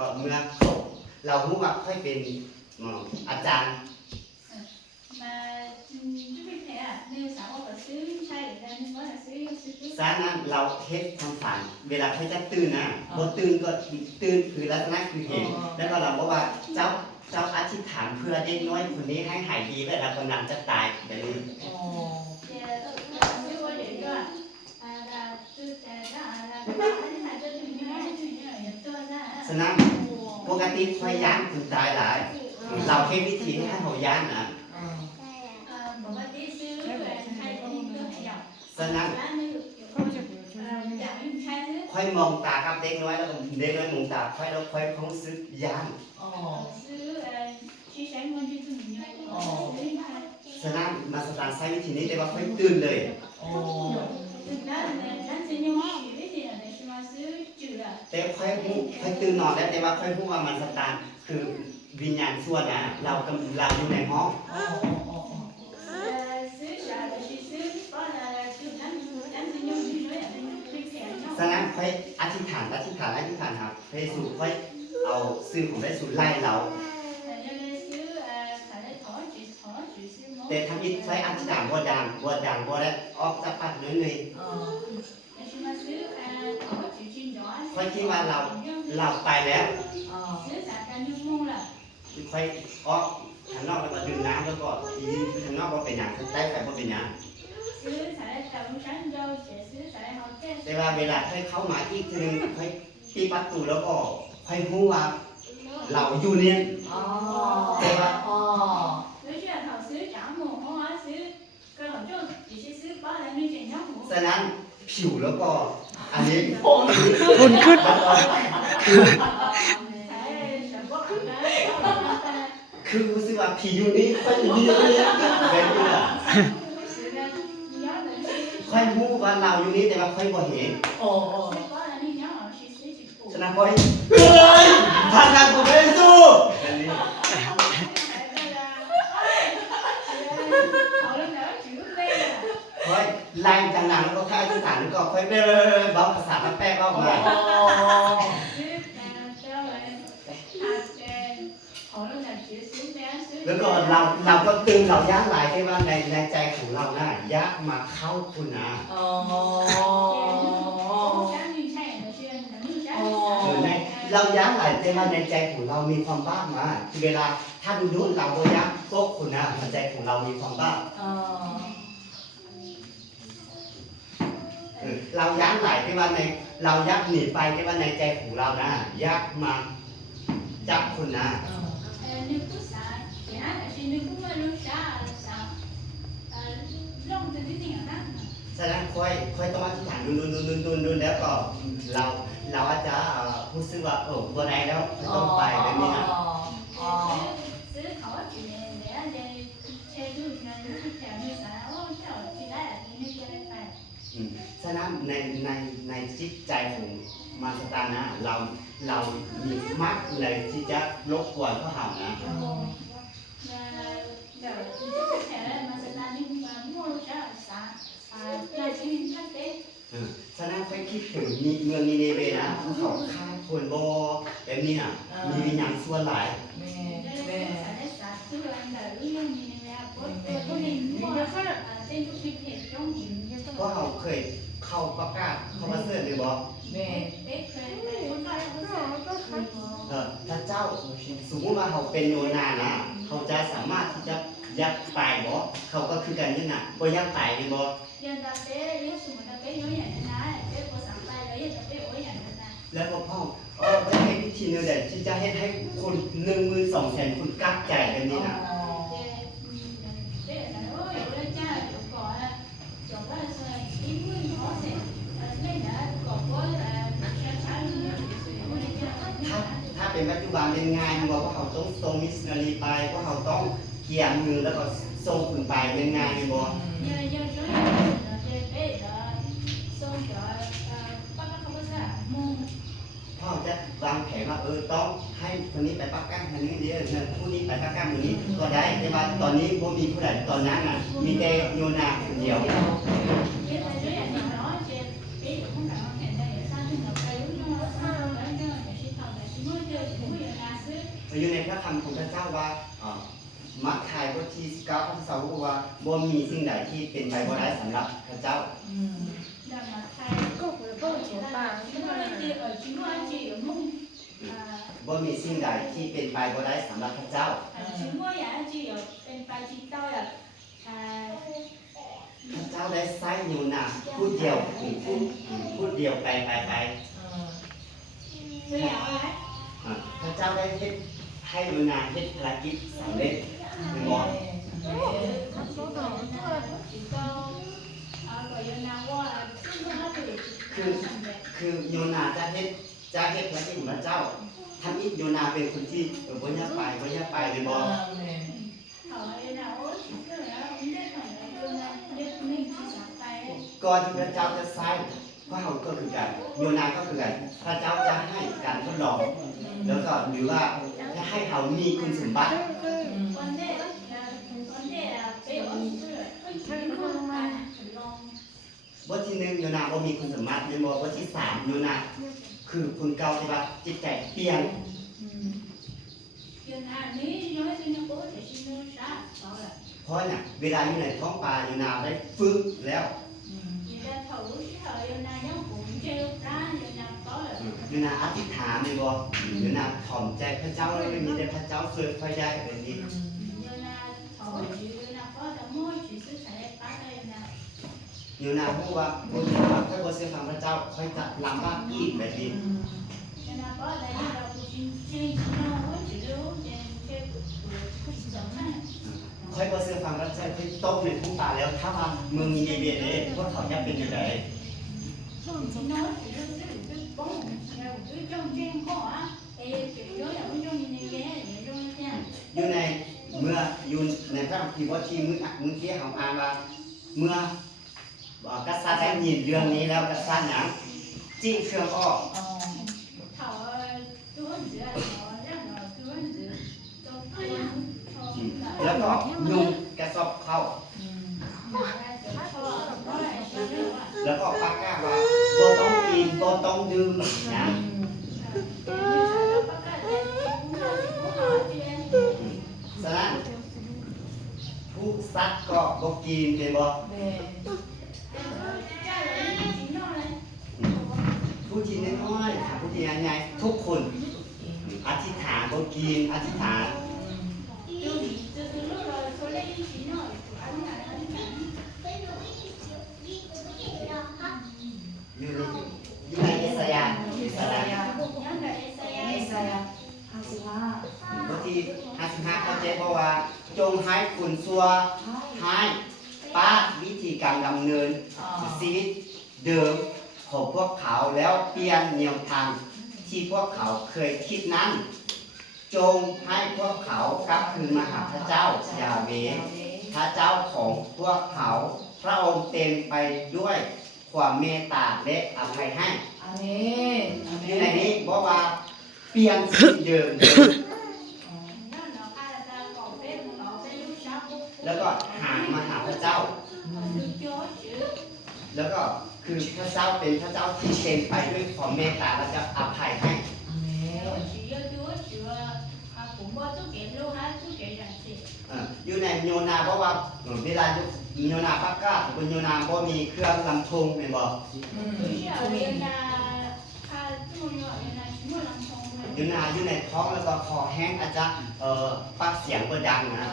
ก็เมื่อเรารู้ว่าค่อยเป็นอาจารย์ฉะนั้นเราเฮ็ดความฝันเวลาเขาจะตื่นนะบ่ตื่นก็ตื่นคือลักษณะคือเห็นแล้วก็เราบอกว่าเจ้าอธิษฐานเพื่อเด็กน้อยคนนี้ให้หายดีเวลากำลังจะตายแบบนี้ฉะนั้นปกติค่อยย่างคนตายหลายเราแค่วิธีให้เขาย่างนะฉะนั้นค่อยมองตากับเด็กน้อยแล้วเด็กน้อยมองตาค่อยแล้วค่อยคงซื้อย่างฉะนั้นมาสตาร์ใช้วิธีนี้แต่ว่าค่อยตื่นเลยแต่ค่อยตื่นนอนแล้วแต่ว่าค่อยพูดว่ามันสตาร์คือวิญญาณส่วนนะเราอยู่ในห้องฉะนั้นค่อยอธิษฐานครับพระเยซูค่อยเอาสื่อของพระเยซูไล่เราแต่ทำอีกค่อยอธิษฐานบ่ดังบ่ได้ออกจากปากเลยค่อยคิดว่าเราไปแล้วค่อยออกทางนอกแล้วก็ดื่มน้ำแล้วก็ยืนทางนอกว่าเป็นอย่างใต้ไฟว่าเป็นอย่างแต่ว่าเวลาค่อยเข้ามาอีกทีนึงค่อยตีประตูแล้วก็ค่อยรู้ว่าเราอยู่เนี่ยแต่ว่าฉะนั้นผิวแล้วก็อันนี้คุณขึ้นคือรู้สึกว่าผิวนี้ค่อยดีเลยแบบนี้ค่อยรู้ว่าเราอยู่นี้แต่ว่าค่อยบ่เห็นฉะนั้นค่อยพันกันผมไม่สู้ค่อยไล่จังหนังแล้วก็ค่ายที่ฐานแล้วก็ค่อยเบาภาษาแป๊กออกมาแล้วก็เราก็ตื่นเรายากหลายที่ว่าในใจของเราน่ะยากมาเข้าคุณนะเรายากหลายที่ว่าในใจของเรามีความบ้ามาคือเวลาถ้าดูเราก็ยากโต๊ะคุณนะในใจของเรามีความบ้าเรายากหลายที่ว่าเรายากหนีไปที่ว่าในใจของเรานะยากมาจับคุณนะฉะนั้นค่อยต้องอธิษฐานดูแล้วก็เราอาจจะรู้สึกว่าบ่ได้แล้วไม่ต้องไปแบบนี้นะฉะนั้นในจิตใจของมาสตาร์นะเรามีมากเลยที่จะรบกวนเขาหานะฉะนั้นไปคิดถึงเมืองนิเนเวนะภูเขาฆ่าคนโบแบบนี้น่ะมีวิญญาณส่วนหลายเพราะเขาเคยเข้าประกาศเข้ามาเสิร์ฟเลยบอกถ้าเจ้าสมมติว่าเขาเป็นโยนานะเขาจะสามารถที่จะยักตายบอกเขาก็คือกันนี่น่ะก็ยักตายเลยบอกแล้วก็พ่อไม่ให้วิธีนึงแต่ที่จะให้คน12,000คนกลับใจกันนี่นะถ้าเป็นปัจจุบันเป็นงานบอกว่าเขาต้องส่งมิสนารีไปว่าเขาต้องเกี่ยมมือแล้วก็ส่งคุณไปเป็นงานบอกพ่อจะวางแผนว่าต้องให้คนนี้ไปปักกั้งคนนี้เดียวผู้นี้ไปปักกั้งคนนี้ก็ได้แต่ว่าตอนนี้บ่มีผู้ใดตอนนั้นน่ะมีแต่โยนาคนเดียว อยู่ในพระธรรมของพระเจ้าว่ามัทธิวบทที่19ข้อที่20บอกว่าบ่มีสิ่งใดที่เป็นไปบ่ได้สำหรับพระเจ้าบ่มีสิ่งใดที่เป็นไปบ่ได้สำหรับพระเจ้าพระเจ้าได้ใช้โยนาพูดเดียวพูดเดียวไปพระเจ้าได้ให้โยนาเฮ็ดภารกิจสำเร็จเป็นบ่คือโยนาจะเฮ็ดภารกิจของพระเจ้าทำอีกโยนาเป็นคนที่บ่อยากไปเลยบ่ก่อนที่พระเจ้าจะใช้พระเฮาก็คือกันโยนาก็คือกันพระเจ้าจะให้การทดลองแล้วก็หรือว่าจะให้เขามีคุณสมบัติบทที่1โยนาบ่มีคุณสมบัติบทที่3โยนาคือคุณเก่าที่ว่าจิตใจเปลี่ยนเพราะเนี่ยเวลาอยู่ในท้องปลาโยนาได้ฝึกแล้วโยนาอธิษฐานเลยบ่โยนาถ่อมใจพระเจ้าเลยมีแต่พระเจ้าช่วยค่อยได้เป็นนี้โยนาพูดว่าค่อยบ่เชื่อฟังพระเจ้าค่อยจะลำบากอีกแบบนี้ค่อยบ่เชื่อฟังพระเจ้าค่อยตกในทุ่งป่าแล้วถ้าว่าเมืองนีเนเวเองพวกเขาจะเป็นยังไงอยู่ในเมื่ออยู่ในพระคัมภีร์ว่าที่มื้อกี้เขาอ่านว่าเมื่อกษัตริย์ได้ยินเรื่องนี้แล้วกษัตริย์หยังจิ้งเครื่องออกแล้วก็นุ่งกระสอบเข้าแล้วก็ประกาศว่าบ่ต้องกินบ่ต้องดื่มนะฉะนั้นผู้สัตว์ก็บ่กินเป็นบ่ผู้ที่น้อยๆผู้ที่ใหญ่ๆทุกคนอธิษฐานบ่กินอธิษฐานอยู่ในอิสยาห์บทที่55ข้อ7บอกว่าจงให้คุณซัวให้ป้าวิธีการดำเนินชีวิตเดิมของพวกเขาแล้วเปลี่ยนแนวทางที่พวกเขาเคยคิดนั้นจงให้พวกเขากลับคืนมาหาพระเจ้ายาเวห์พระเจ้าของพวกเขาพระองค์เต็มไปด้วยความเมตตาและอภัยให้อยู่ในนี้บอกว่าเปลี่ยนชีวิตเดิมแล้วก็หามาหาพระเจ้าแล้วก็คือพระเจ้าเป็นพระเจ้าที่เต็มไปด้วยความเมตตาและจะอภัยให้อยู่ในโยนาเพราะว่าเวลาโยนาประกาศเป็นโยนาเพราะมีเครื่องลำโพงเป็นบ่โยนาอยู่ในท้องแล้วก็คอแห้งอาจจะปากเสียงก็ดังนะ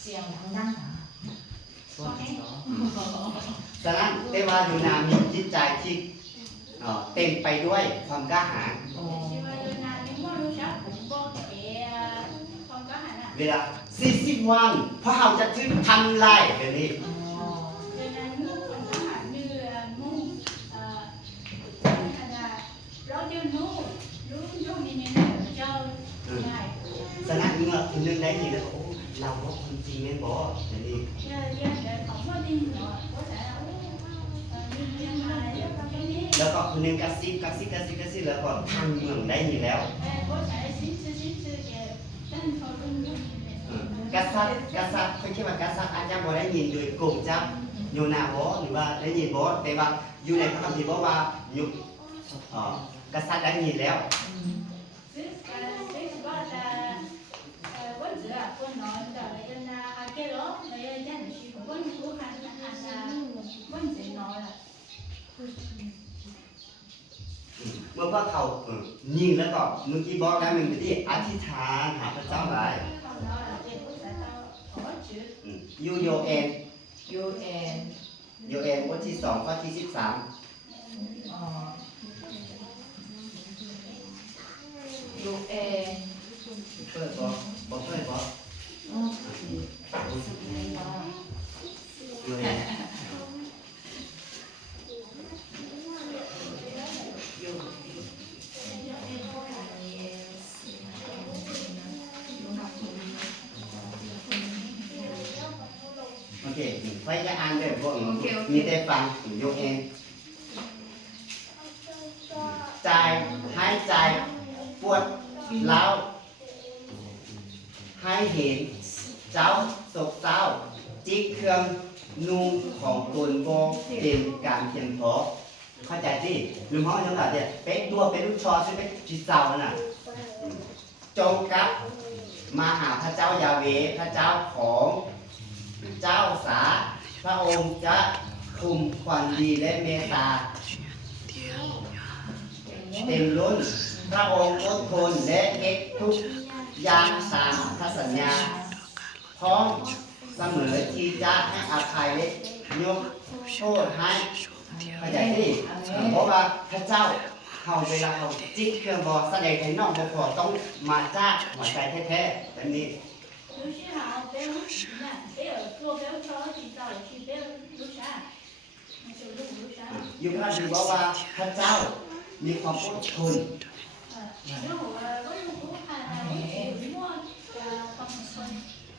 เสียงดังฉะนั้นแต่ว่าโยนามีจิตใจที่เต็มไปด้วยความกล้าหาญเวลา40 วันเพราะเขาจะถึงทำลายแบบนี้ฉะนั้นเมื่อคุณนึงได้ยินแล้วโอ้เราว่าคนจริงแม่นบ่แบบนี้แล้วก็คนนึงกระซิบแล้วก็ทางเมืองได้ยินแล้วกษัตริย์เขาคิดว่ากษัตริย์อาจจะบ่ได้ยินโดยกลุ่มจับโยนาบ่หรือว่าได้ยินบ่แต่ว่า อยู่ในพระคัมภีร์บอกว่ายุคกษัตริย์ได้ยินแล้วเมื่อพวกเขายิงแล้วก็เมื่อกี้บอกแล้วมันเป็นที่อธิษฐานหาพระเจ้าหลายยูโยเอ็น UN บทที่2ข้อที่13UN เปิดบอกเปิดบอกยูเอ็นโอเคไปจะอ่านเลยพวกมีแต่ฟังยูเอ็นใจหายใจปวดร้าวให้เห็นเจ้าโศกเศร้าจิกเครื่องนุ่งของตนโบเป็นการเพียงพอเข้าใจสิหรือเพราะอย่างไรเนี่ยเป็นตัวเป็นลูกชอซึ่งเป็นจิตเจ้าน่ะจงกลับมาหาพระเจ้ายาเวพระเจ้าของเจ้าสาพระองค์จะคุมความดีและเมตตาเต็มล้นพระองค์อดทนและเอ็กทุกอย่างตามพระสัญญาพร้อมเสมอที่จะให้อภัยและยกโทษให้เข้าใจที่เพราะว่าพระเจ้าเขาเวลาเขาจิกเครื่องบอแสดงให้น้องบ่พอต้องมาจ้าหัวใจแท้ๆแบบนี้อยู่พระบิดาบอกว่าพระเจ้ามีความอดทน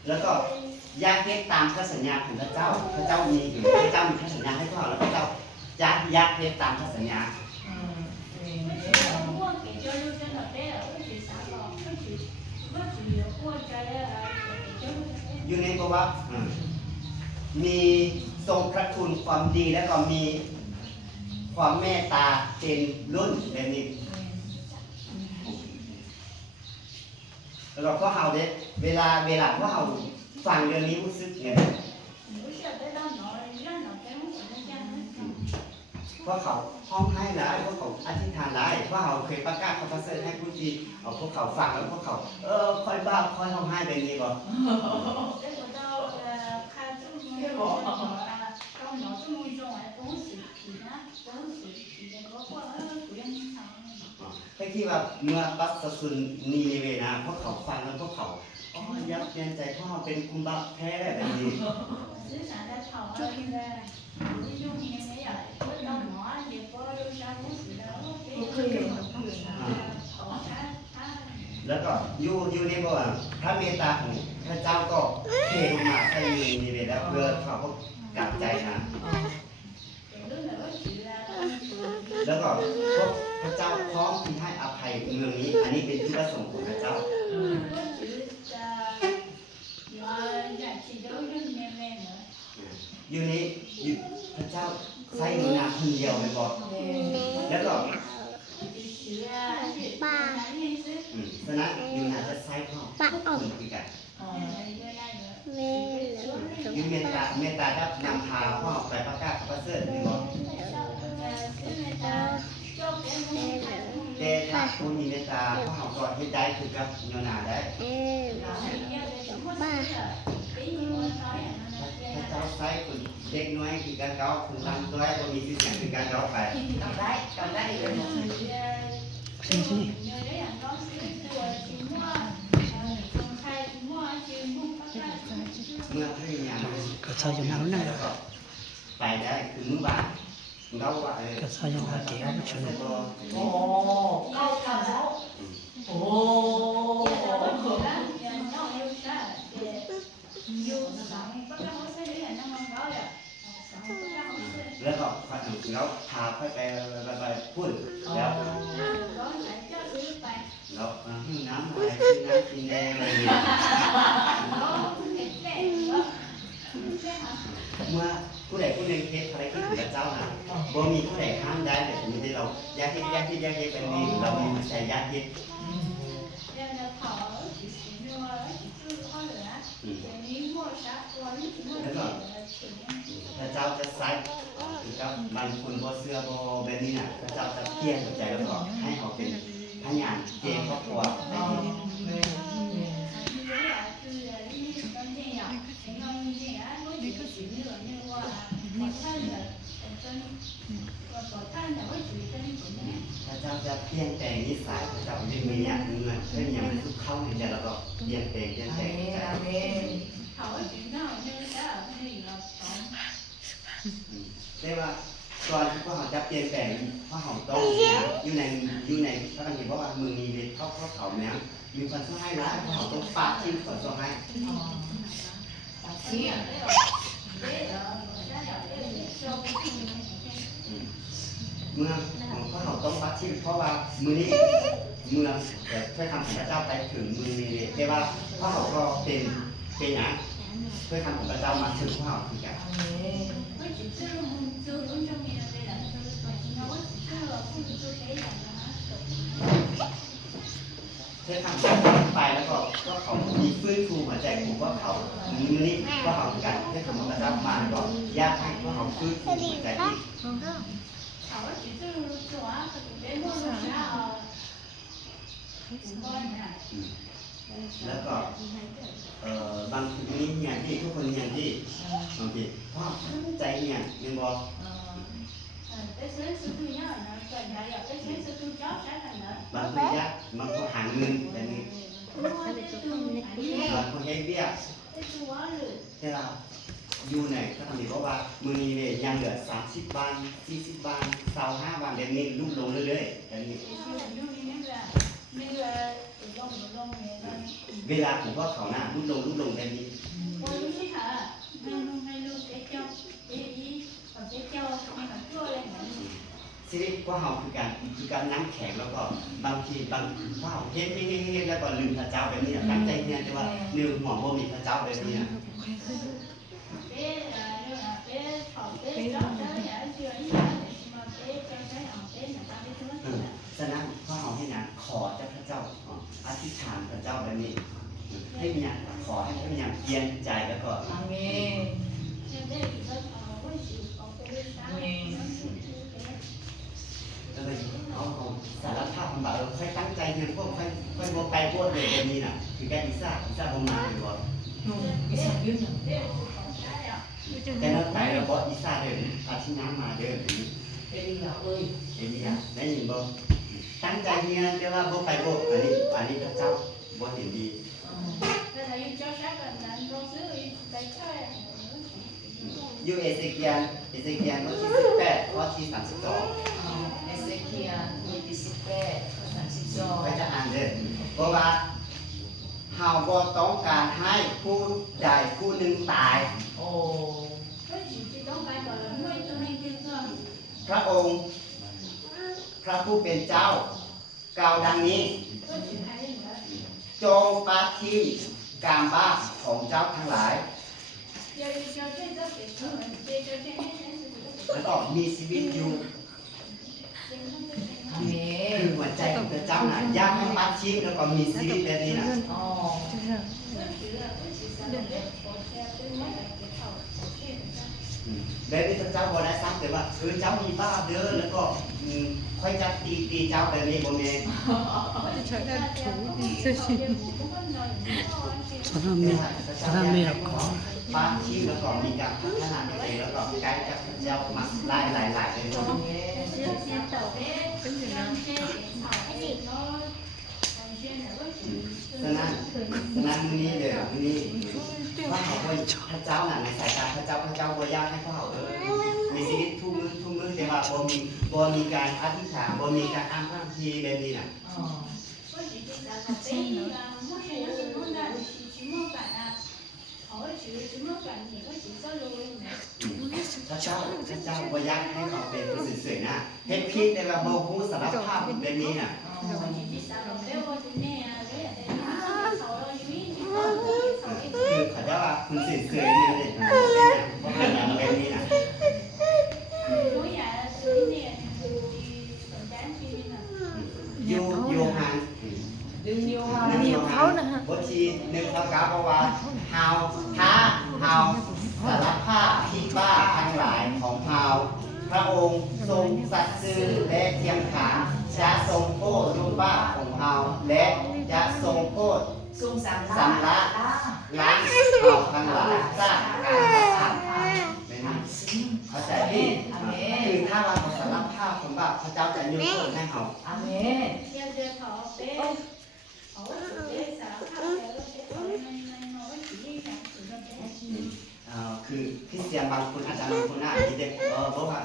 แล้วก็ยากเฮ็ดตามพระสัญญาของพระเจ้าพระเจ้ามีอยู่พระเจ้ามีพระสัญญาให้พวกเราแล้วพระเจ้าจะยากเฮ็ดตามพระสัญญาอยู่ในบอกว่ามีทรงพระคุณความดีแล้วก็มีความเมตตาเป็นล้นแบบนี้แล้วก็พวกเราเด็กเวลาพวกเราฟังเรื่องนี้รู้สึกไงพวกเขาห้องให้ร้ายพวกเขาอธิษฐานร้ายพวกเขาเคยประกาศเขาประเสริฐให้ผู้ที่เอาพวกเขาฟังแล้วพวกเขาค่อยบ้าค่อยห้องให้แบบนี้บ่แค่ที่ว่าเมื่อปัสสุนนีเวนะพวกเขาฟังแล้วพวกเขายับเยียนใจพวกเขาเป็นคุบาแท้แบบนี้แล้วก็อยู่ในบ่พระเมตตาของพระเจ้าก็เทลงมาใส่นีเวแล้วเพื่อเขาพวกกลับใจนะแล้วก็พระเจ้าพร้อมที่ให้อภัยเมืองนี้อันนี้เป็นที่ประสงค์ของพระเจ้าอยู่นี้พระเจ้าใช้มือนาคนเดียวไปบอกแล้วก็ฉะนั้นอยู่นาจะใช้พ่อคนคุยกันอยู่เมตตาจะนำพาพ่อไปประกาศประเสริฐไปบอกแต่ถ้าคุณมีเมตตาพ่อเขาก็เฮ็ดได้คือกับโยนาได้พระเจ้าใช้คนเด็กน้อยคือการเก้าคุณทำตัวให้มีชื่อเสียงคือการเก้าไปทำได้เลยเมื่อพยายามก็ใช่ยังนั้นนะไปได้คือมือบาเราว่าก็ใช่ยังว่าเดี๋ยวมันชนโอ้เข้าทำแล้วโอ้แล้วก็เราพาไปพูดแล้วหิ้วน้ำอะไรน้ำกินแดงอะไรเมื่อ ผู้ใดผู้หนึ่งเฮ็ดภารกิจของพระเจ้าน่ะบ่มีผู้ใดห้ามได้แต่มีแต่เราอยากเฮ็ดเป็นดีเรามีใจอยากเฮ็ดแล้วก็พระเจ้าจะใส่คือกับบางคนบ่เชื่อบ่แบบนี้น่ะพระเจ้าจะเปลี่ยนหัวใจแล้วก็ให้เขาเป็นพยานเจงครอบครัวได้ดี พระเจ้าจะเปลี่ยนแปลงนิสัยพระเจ้าจะมีอย่างเงินเพื่ออย่างมันทุกเข้าในใจแล้วก็เปลี่ยนแปลงใจแต่ว่าก่อนที่พวกเขาจะเปลี่ยนแปลงพวกเขาต้องอยู่ในพระคัมภีร์เพราะว่ามือมีเวทเขาเนี่ยมีคนช่วยให้แล้วพวกเขาต้องปาทิ้งคนช่วยให้เมื่อพวกเขาต้องปาทิ้งเพราะว่ามือนี้เมื่อช่วยทำของพระเจ้าไปถึงมือมีเวทแต่ว่าพวกเขาก็เป็นอย่างช่วยทำของพระเจ้ามาถึงพวกเขาคือกันเชื่อทำไปแล้วก็เขามีฟื้นฟูหัวใจของพวกเขามือนี้พวกเขาคือกันเชื่อทำของพระเจ้ามาแล้วก็ยากให้พวกเขาฟื้นฟูหัวใจอีกแล้วก็บางทีนี้อย่างที่ทุกคนอย่างที่บางทีพ่อใจเนี่ยยังบอกบางทียากบางคนหาเงินแบบนี้บางคนให้เบี้ยแต่เราอยู่ไหนก็ทำดีเพราะว่ามือนี้เนี่ยยังเหลือ30 บาท40 บาท25 บาทแบบนี้ลูกลงเรื่อยๆแบบนี้เวลาผมว่าเขาหน้าลูกลงแบบนี้ชีวิตพวกเขาคือการน้ำแข็งแล้วก็บางทีว่าเฮ็ดแล้วก็ลืมพระเจ้าแบบนี้ตั้งใจเนี่ยแต่ว่าลืมหัวบ่มีพระเจ้าแบบนี้ฉะนั้นพวกเขาให้งานขอจากพระเจ้าอธิษฐานพระเจ้าแบบนี้ให้มีงานขอให้มีงานเปลี่ยนใจแล้วก็อาเมนก็เลยเอาสารภาพของเราค่อยตั้งใจเงินพวกค่อยโมไปพวกเลยแบบนี้น่ะคือแกอิซ่าบ่มาหรือว่าแต่เราไปเราบอกอิซ่าเดินอาทิตย์น้ำมาเดินเอลียได้ยินบ่ตั้งใจเงินแต่ว่าบ่ไปบ่อันนี้พระเจ้าบ่เห็นดีอยู่เอเซเคียนบทที่18ข้อที่32เอเซเคียลบทที่18ข้อ32ก็จะอ่านเด้อเพราะว่าเฮาบ่ต้องการให้ผู้ใดผู้หนึ่งตายโอ้พระองค์พระผู้เป็นเจ้ากล่าวดังนี้จงปาทิ้งกามบ้าของเจ้าทั้งหลายแล้วก็มีชีวิตอยู่คือหัวใจของพระเจ้าน่ะอยากให้ปาทิ้งแล้วก็มีชีวิตแบบนี้น่ะแบบนี้พระเจ้าบ่ได้ซักแต่ว่าเจ้ามีบ้าเด้อแล้วก็ค่อยจะตีเจ้าแบบนี้บ่แม่น사람이라고 บ้านที่แล้วก็มีการพัฒนาตัวเองแล้วก็ใกล้กับพระเจ้ามาหลายเลยฉะนั้นนี้เลยนี่ว่าเขาพระเจ้าน่ะในสายตาพระเจ้าบ่ยากให้เขาในชีวิตทุกมื้อแต่ว่าบ่มีการอธิษฐานบ่มีการอ้างพระทีแบบนี้น่ะพระเจ้าบ่ยากให้เขาเป็นผู้สวยๆนะเฮ็ดผิดแต่ว่าบ่ฮู้สารภาพแบบนี้น่ะคือเขาจะว่าคุณสวยๆนี่เพราะ แบบนี้นะอยู่ห่าง ดึงนิ้ว หนึ่ง มา เขานะฮะบทที่หนึ่งเขากล่าวบอกว่าเฮาท้าเฮาสารภาพที่บ้าทั้งหลายของเฮาพระองค์ทรงสัตย์ซื่อและเทียมขาจะทรงโปรดรูปบ้าของเฮาและจะทรงโปรด ซุ่มสาม สำลักล้างเฮาทั้งหลายสร้างการประทานไม่นะเข้าใจดิคือถ้าเราสารภาพของบาปพระเจ้าจะยกโทษให้เฮา อาเมน คือคริสเตียนบางคนอาจารย์บางคนน่ะอาจจะเด็กบอกว่า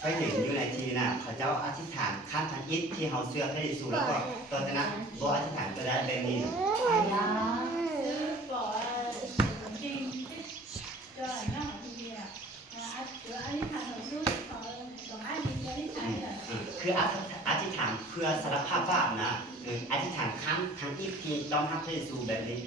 ไปเห็นอยู่ในทีวีน่ะเขาเจ้าอธิษฐานขั้นทันอิฐที่เขาเชื่อพระเยซูแล้วก็ตอนนั้นบอกอธิษฐานก็ได้แบบนี้ อายา คืออธิษฐานเพื่อสารภาพบาปนะอธิษฐานขั้นทันอิฐที่ต้อมรับพระเยซูแบบนี้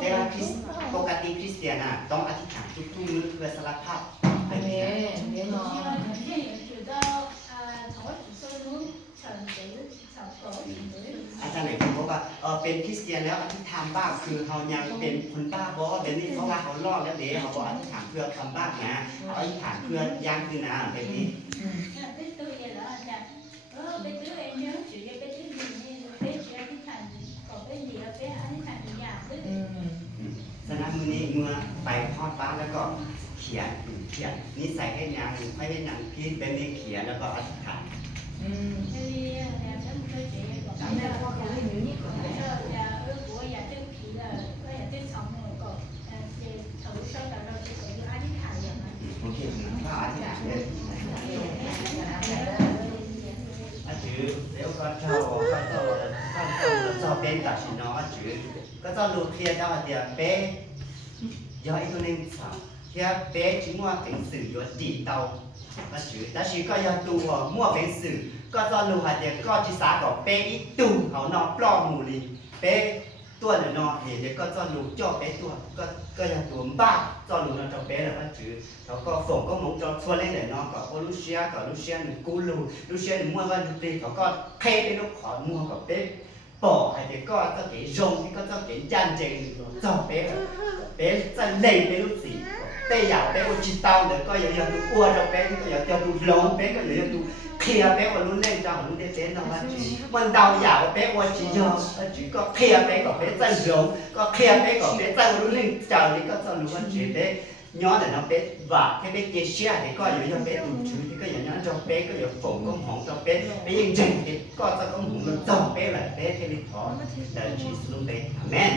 แต่ว่าปกติคริสเตียนน่ะต้องอธิษฐานทุกๆมื้อเพื่อสารภาพ อาเมนเดี๋ยวรอ อาจารย์ไหนผมบอกว่าเป็นคริสเตียนแล้วอธิษฐานบาปคือเขายังเป็นคนบ้าบอแบบนี้เพราะว่าเขาลอกแล้วเดี๋ยวเขาบอกอธิษฐานเพื่อทำบาปนะเขาอธิษฐานเพื่อย่างขึ้นนะแบบนี้ฉะนั้นมือนี้เมื่อไปทอดบ้านแล้วก็เขียนนิสัยให้นางไม่ให้นางพี่เป็นนี้เขียนแล้วก็อธิษฐาน แม่พ่อเขาเล่นอยู่นี่ก่อน โอเคก็อธิษฐานเลยอาจือเดี๋ยวก็เจ้าเป็นกับชินออาจือก็เจ้าลูกเคลียร์เจ้าเดียวเป๊ะย้อยตัวนึงสาวเคลียร์เป๊ะถึงว่าเป็นสื่อยศดีเตาอาจือแต่ชีก็ยังตัวมั่วเป็นสื่อก็เจ้าลูกหาเดียวก็จิสากับเป๊ะอีตู่เขานอนปลอมหมูลีเป๊ะตัวเนี่ยนอนเห็นเดี๋ยวก็เจ้าลูกจ่อเป๊ะตัวก็ยังตัวบ้าเจ้าลูกนอนจ่อเป๊ะแล้วอาจือเขาก็ส่งก็มองจ่อชวนเล่นแต่นอนก็ลูเชียหนึ่งกูลูเชียหนึ่งมั่วว่าตีเขาก็เทไปลูกขอมั่วกับเป๊ะbỏ hay thì có cho cái rồng thì có cho cái gian trình cho bé chân lầy bé lúc gì tê dạo bé có chỉ tao nữa có giờ tụ ua cho bé có giờ tụ lông bé có giờ tụ kia bé có luôn lên cho luôn để bé nó là chỉ mình đau dạo bé qua chỉ giờ chỉ có kia bé có bé chân rồng có kia bé có bé chân luôn lên chờ thì có cho luôn chỉ bé nhớ là nó bé và cái bé chia sẻ thì có giờ cho bé tụ chữ thì có giờ nhớ cho bé có giờ phụng công hỏng cho bé bé yên trình thì có cho công hỏng cho bé là bé cái lịch thọ là chỉ luôn bé amen